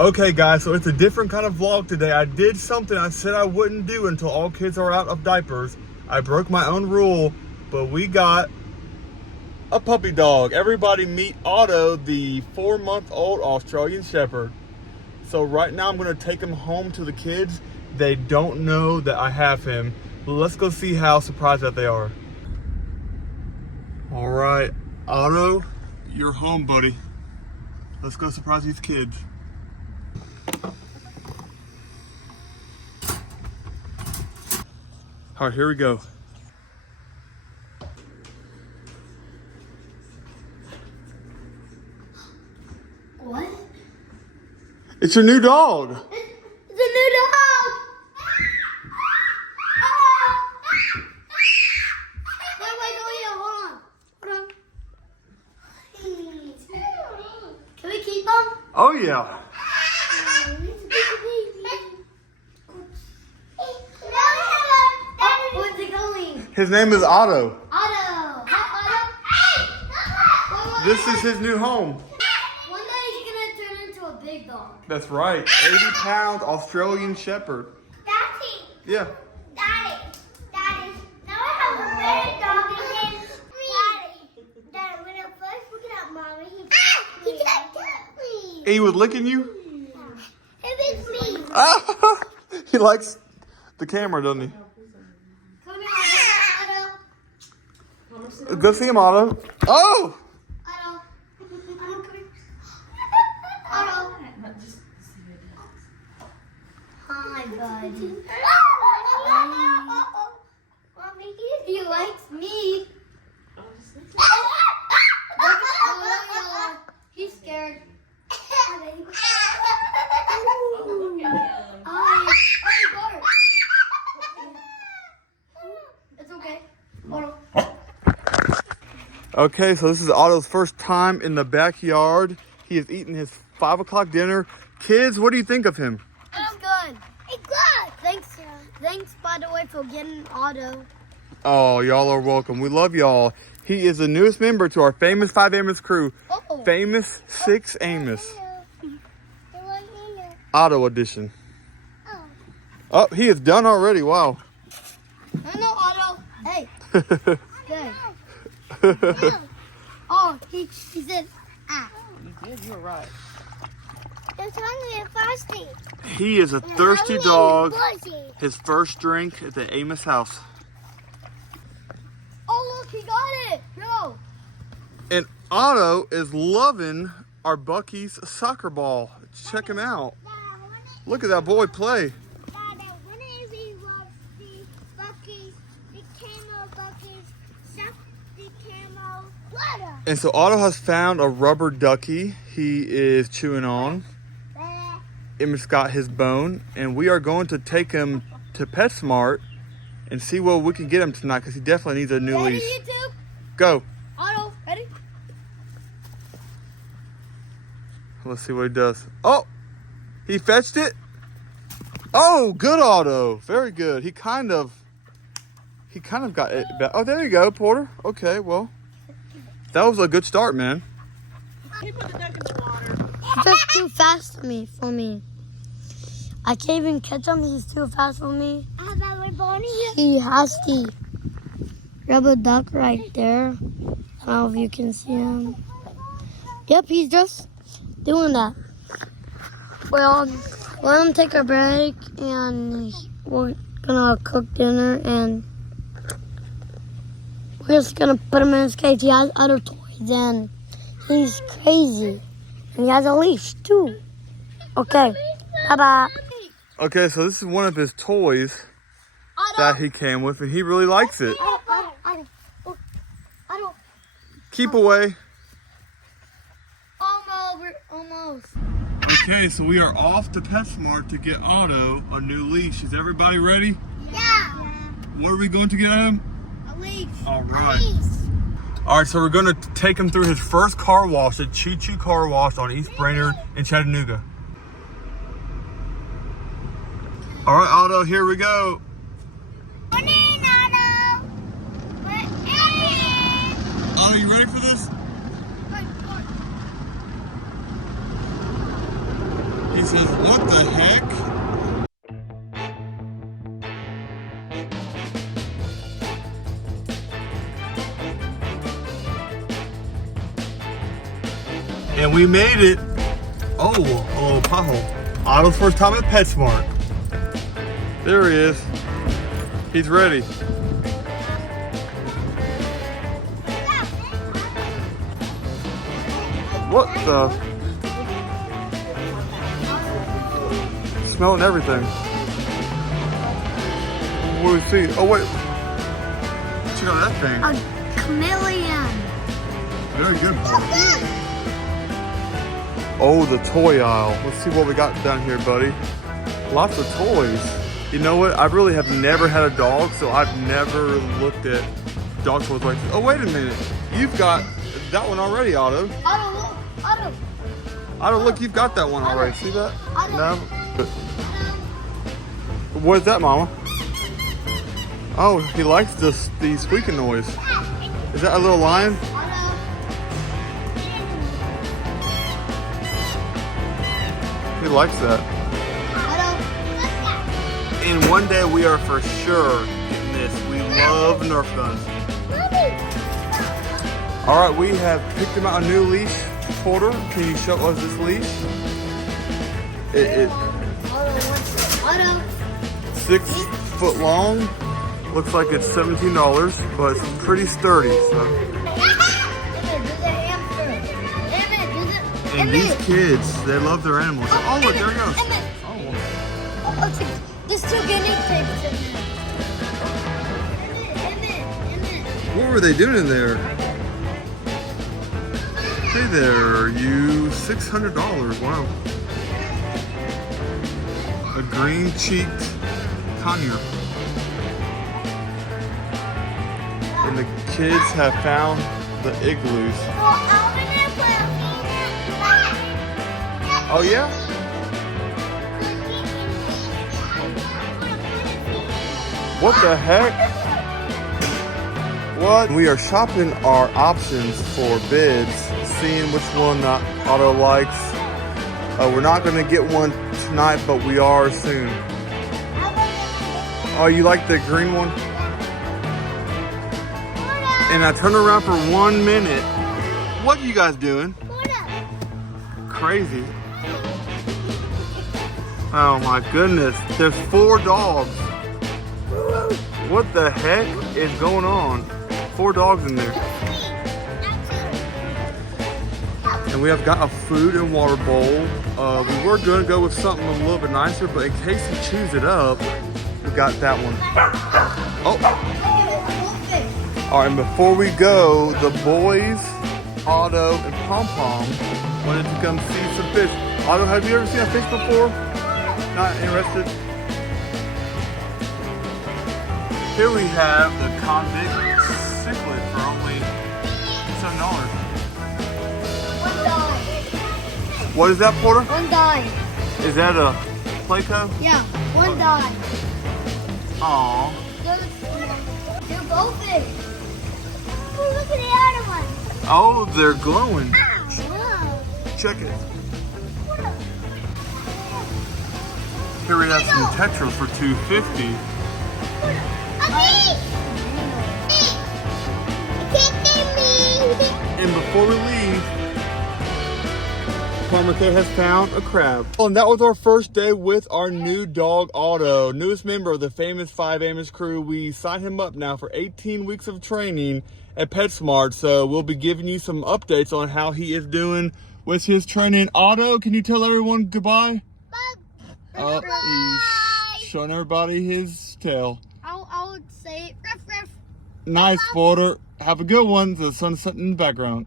Okay guys, so it's a different kind of vlog today. I did something I said I wouldn't do until all kids are out of diapers. I broke my own rule, but we got a puppy dog. Everybody meet Otto, the 4-month-old Australian Shepherd. So right now I'm gonna take him home to the kids. They don't know that I have him. Let's go see how surprised that they are. All right, Otto, you're home, buddy. Let's go surprise these kids. All right, here we go. What? It's your new dog. It's a new dog. Wait, hold on. Can we keep him? Oh yeah. Where's it going? His name is Otto. Otto. Otto. This is his new home. One day he's gonna turn into a big dog. That's right, 80-pound Australian Shepherd. Daddy, Yeah. Daddy, now I have a red dog again. Daddy, when I first looked at Mommy, he just touched me. He was licking you? It was me. He likes the camera, doesn't he? Come here, Otto. Go see him, Otto. Oh! Otto. Otto, come here. Otto. Hi, buddy. Mommy, He likes me. He's scared. It's okay. Otto. Okay, so this is Otto's first time in the backyard. He is eating his 5 o'clock dinner. Kids, what do you think of him? It's good. it's good. Thanks, by the way, for getting Otto. Oh, y'all are welcome. We love y'all. He is the newest member to our famous 5 Amos crew. Oh. Famous 6 Amos. You want me to? Otto edition. Oh. Oh, he is done already. Wow. No, Otto. Hey. Good. Oh, he said, ah. You did, you were right. It's hungry and thirsty. He is a thirsty Hungry dog. and busy. His first drink at the Amos house. Oh, look, he got it. No. And Otto is loving our Bucky's soccer ball. Check him out. Look at that boy play. Whenever we watch the Bucky's, the camo Bucky's, the camo water. And so Otto has found a rubber ducky he is chewing on. Amos got his bone, and we are going to take him to PetSmart and see what we can get him tonight, because he definitely needs a new Ready, leash. YouTube? Go. Otto, ready? Let's see what he does. Oh, he fetched it. Oh, good, Otto. Very good. He kind of got it back. Oh, there you go, Porter. Okay, well, that was a good start, man. He put the duck in the water. He's just too fast for me. I can't even catch him. He's too fast for me. How about my Bonnie? He has the rubber duck right there. I don't know if you can see him. Yep, he's just doing that. Well, let him take a break, and we're gonna cook dinner, and we're just gonna put him in his cage. He has other toys, and he's crazy. And he has a leash too. Okay, bye-bye. Okay, so this is one of his toys that he came with, and he really likes it. I don't. Keep away. Almost. Okay, so we are off to PetSmart to get Otto a new leash. Is everybody ready? Yeah. What are we going to get him? A leash. All right. All right, so we're going to take him through his first car wash, the Choo Choo Car Wash on East Brainerd in Chattanooga. All right, Otto, here we go. Morning, Otto. We're in. Otto, you ready for this? He's says, what the heck? And we made it. Oh, a little pothole. Otto's first time at PetSmart. There he is. He's ready. What the? Smelling everything. What do we see? Oh wait. Check out that thing. A chameleon. Very good. Oh, the toy aisle. Let's see what we got down here, buddy. Lots of toys. You know what? I really have never had a dog, so I've never looked at dog toys like this. Oh, wait a minute. You've got that one already, Otto. Otto, look. Otto. Otto, look, you've got that one already. See that? Otto. No? What is that, Mama? Oh, he likes the squeaking noise. Is that a little lion? He likes that. And one day we are for sure getting this. We love Nerf guns. All right, we have picked him out a new leash. Porter, can you show us this leash? It's 6 foot long. Looks like it's $17, but it's pretty sturdy. So. And these kids, they love their animals. Oh, look, there he goes. Oh, there's 2 guinea pigs in there. What were they doing in there? Hey there, you $600. Wow. A green-cheeked conure. And the kids have found the igloos. Oh yeah? What the heck? What? We are shopping our options for bids, seeing which one Otto likes. We're not gonna get one tonight, but we are soon. Oh, you like the green one? And I turned around for 1 minute. What are you guys doing? Crazy. Oh my goodness, there's 4 dogs. What the heck is going on? 4 dogs in there. And we have got a food and water bowl. We were gonna go with something a little bit nicer, but in case he chews it up, we got that one. Oh. All right, and before we go, the boys, Otto and Pom Pom, wanted to come see some fish. Otto, have you ever seen a fish before? Not interested? Here we have the convict cichlid for only $7. $1. What is that, Porter? $1. Is that a Playco? Yeah, $1. Aww. They're both big. Oh, look at the other one. Oh, they're glowing. Whoa. Check it. Here we have some tetras for $2.50. And before we leave, Farmer K has found a crab. And that was our first day with our new dog, Otto, newest member of the famous 5 Amos crew. We signed him up now for 18 weeks of training at PetSmart. So we'll be giving you some updates on how he is doing with his training. Otto, can you tell everyone goodbye? Bye. He's showing everybody his tail. I would say ruff ruff. Nice, Porter. Have a good one. The sun's setting in the background.